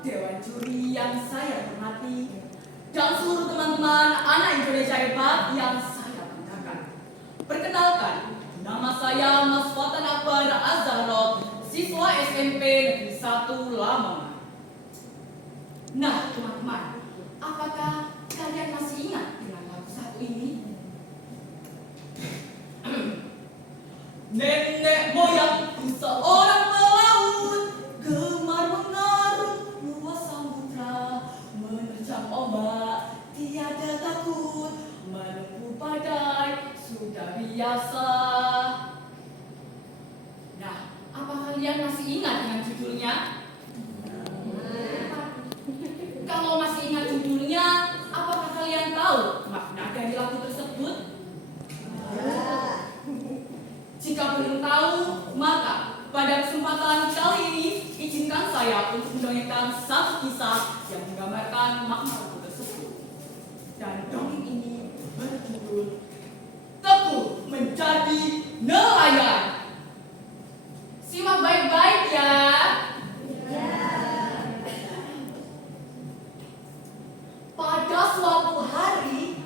Dewan Juri yang saya hormati, dan seluruh teman-teman anak Indonesia hebat yang saya banggakan. Perkenalkan, nama saya Mas Fatan Akbar Azharo, siswa SMP Negeri 1 Lamongan. Nah, teman-teman, apakah kalian masih ingat dengan lagu satu ini? Nenek moyangku seorang pelaut, gemar mengarung luas samudra, menerjang ombak tiada takut, menempuh badai sudah biasa. Nah, apa kalian masih ingat dengan judulnya? Kalau masih ingat judulnya, apakah kalian tahu makna dari lagu tersebut? Jika belum tahu, maka pada kesempatan kali ini izinkan saya untuk mendongengkan satu kisah yang menggambarkan makna lagu tersebut. Dan dongeng ini berjudul Teguh Menjadi Nelayan. Simak baik-baik ya. Pada suatu hari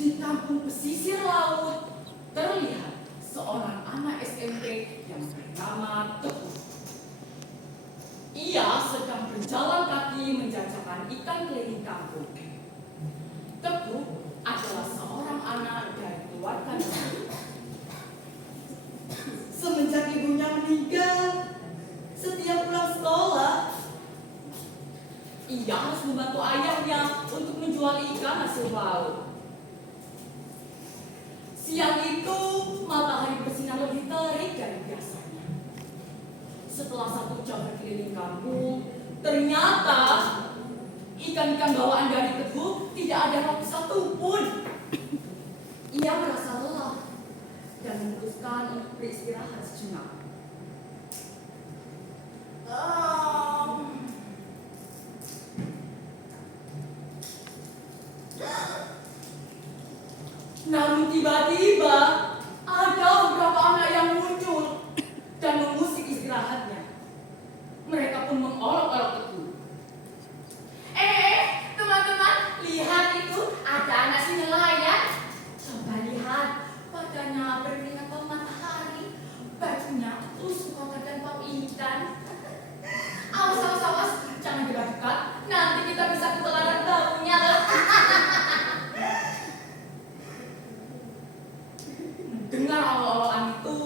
di kampung pesisir laut terlihat seorang anak SMP yang bernama Teguh. Ia sedang berjalan kaki menjajakan ikan keliling kampung. Teguh adalah seorang anak dari keluarga miskin. Semenjak ibunya meninggal, setiap pulang sekolah, ia harus membantu ayahnya untuk menjual ikan hasil laut. Siang itu, matahari bersinar lebih terik dari biasanya. Setelah 1 jam berkeliling kampung, ternyata ikan-ikan bawaan dari Teguh tidak ada roti satupun. Ia merasa lelah dan memutuskan untuk beristirahat sejenak. Namun tiba-tiba ada beberapa anak yang muncul dan mengusik istirahatnya. Mereka pun mengolok-olok Teguh. Teman-teman, lihat itu, ada anak si nelayan. Coba lihat, badannya berkeringat bau matahari, bajunya lusuh kotor dan bau ikan. Awas, jangan dekat-dekat, nanti kita bisa ketularan baunya. Mendengar awal-awalan itu,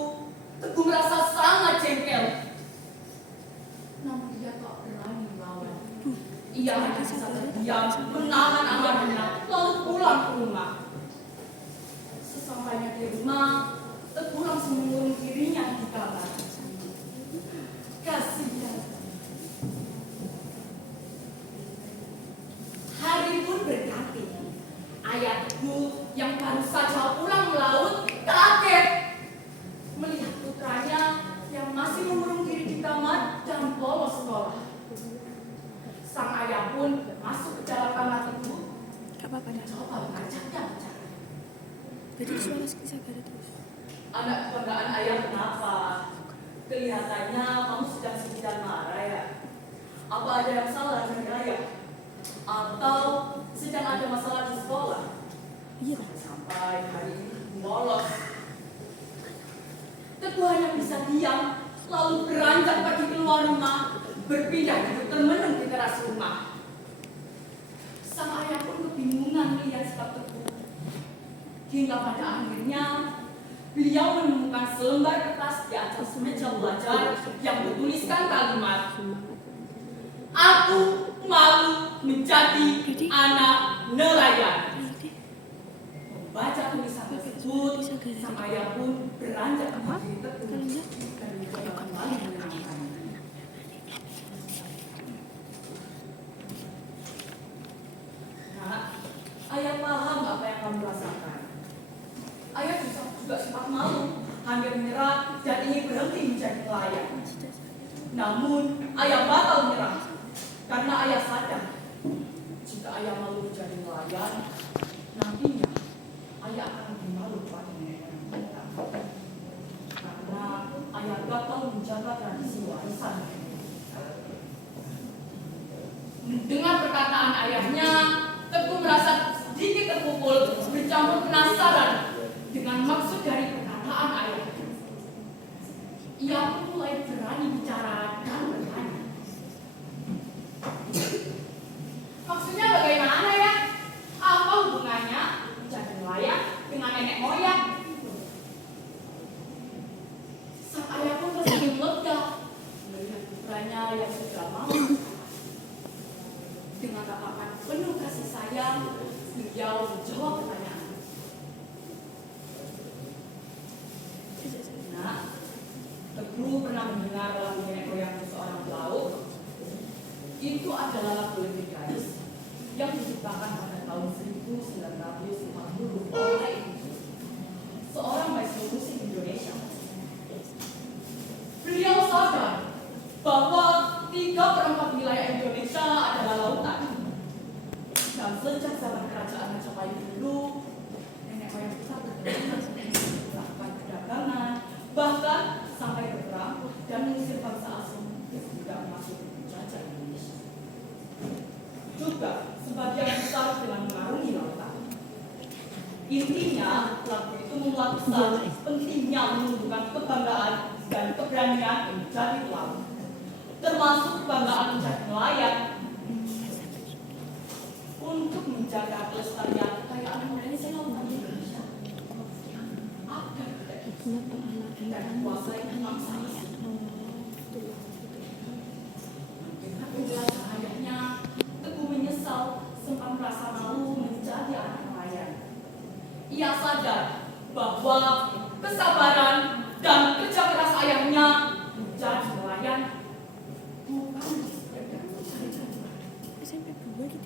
Teguh merasa sangat jengkel. Namun dia tak berani melawan. Ia hanya bisa terdiam, menahan amarahnya, lalu pulang ke rumah. Sesampainya di rumah, Teguh langsung mengurung dirinya di kamar. Kasihan. Hari pun berganti. Ayah Teguh yang baru saja pulang melaut kaget melihat putranya yang masih mengurung diri di kamar dan bolos sekolah. Sang ayah pun masuk ke dalam kamar Teguh dan coba mengajaknya bicara. Jadi suara kisah gara terus. Anak kebanggaan ayah, kenapa? Kelihatannya kamu sedang sedih dan marah ya? Apa ada yang salah dengan ayah? Atau sedang ada masalah di sekolah? Iya. Sampai hari ini bolos. Teguh hanya bisa diam, lalu beranjak pergi keluar rumah, berpindah duduk termenung di teras rumah. Sang ayah pun kebingungan melihat sikap Teguh. Hingga pada akhirnya, beliau menemukan selembar kertas di atas meja belajar yang bertuliskan kalimat, "Aku malu menjadi anak nelayan." Membaca tulisan tersebut, sang ayah pun beranjak ke diri Teguh dan mencoba kembali menenangkannya. Nah, ayah paham apa yang kamu rasakan. Ayah juga sempat malu, hampir menyerah dan ingin berhenti menjadi nelayan. Namun, ayah batal menyerah karena ayah sadar jika ayah malu menjadi nelayan, nantinya ayah akan lebih malu pada nenek moyang kita. Karena ayah gagal menjaga tradisi warisan. ayahnya, Teguh merasa sedikit terpukul bercampur penasaran dengan maksud dari perkataan ayahnya. Ia pun mulai berani bicara dan bertanya. Maksudnya bagaimana ya? Apa hubungannya menjadi nelayan dengan nenek moyang? Sang ayah pun tersenyum lega melihat putranya yang sudah mau. Dengan tatapan penuh kasih sayang, beliau menjawab pertanyaan. Nah, Teguh pernah mendengar lagu nenek moyang seorang pelaut. Itu adalah lagu legendaris yang diciptakan pada tahun 1950 oleh seorang maestro musik Indonesia. Beliau sadar bahwa 3/4 wilayah Indonesia adalah lautan. Dan sejak zaman kerajaan Majapahit dulu, nenek moyang kita melakukan perdagangan, bahkan sampai berperang dan mengusir bangsa asing yang tidak masuk menjajah Indonesia. Juga sebagian besar dengan mengarungi lautan. Intinya, lagu itu memuat pesan pentingnya menumbuhkan kebanggaan dan keberanian menjadi pelaut, termasuk kebanggaan menjadi nelayan untuk menjaga kelestarian kekayaan Indonesia lautan Indonesia agar tidak dan kuasai bangsa asing. Dengan penjelasan ayahnya, Teguh menyesal sempat merasa malu menjadi anak nelayan. Ia sadar bahwa kesabaran dan kerja keras ayahnya menjadi nelayan bukan sekedar mencari cuan,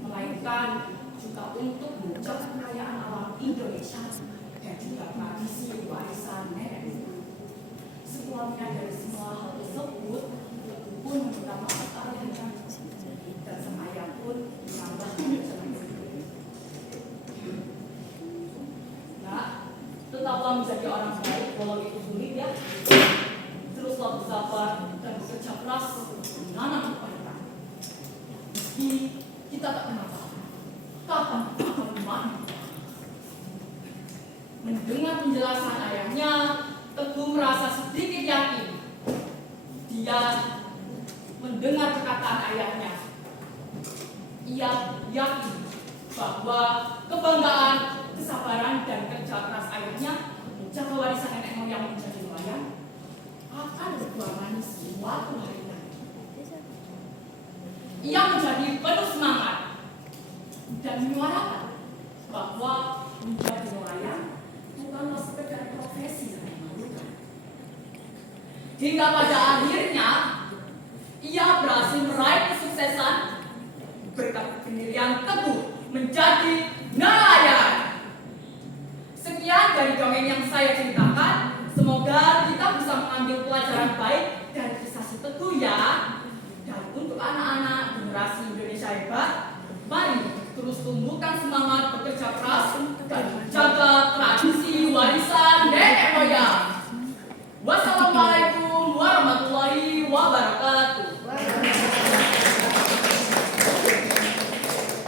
melainkan juga untuk menjaga kekayaan alam Indonesia dan juga tradisi warisan nenek moyang. Setelah menyadari semua hal tersebut, Teguh pun meminta maaf ayahnya dan sang ayah pun menambah perjalanan hidup. Nah, tetaplah menjadi orang baik walau itu sulit ya. Teruslah bersabar dan bekerja keras menanam kebaikan. Meski kita tak pernah tahu kapan akan dimana. Mendengar penjelasan ayahnya, Teguh merasa sedikit yakin. Dia mendengar perkataan ayahnya. Ia yakin bahwa kebanggaan, kesabaran, dan kerja keras ayahnya menjaga warisan nenek moyang menjadi nelayan akan berbuah manis suatu hari nanti. Ia menjadi penuh semangat dan menyuarakan bahwa menjadi nelayan bukanlah sekedar profesi yang memalukan. Hingga pada akhirnya ia berhasil meraih kesuksesan berkat pendirian Teguh menjadi nelayan. Sekian dari dongeng yang saya ceritakan. Semoga kita bisa mengambil pelajaran baik dari kisah si Teguh ya. Dan untuk anak-anak generasi Indonesia hebat, mari terus tumbuhkan semangat bekerja keras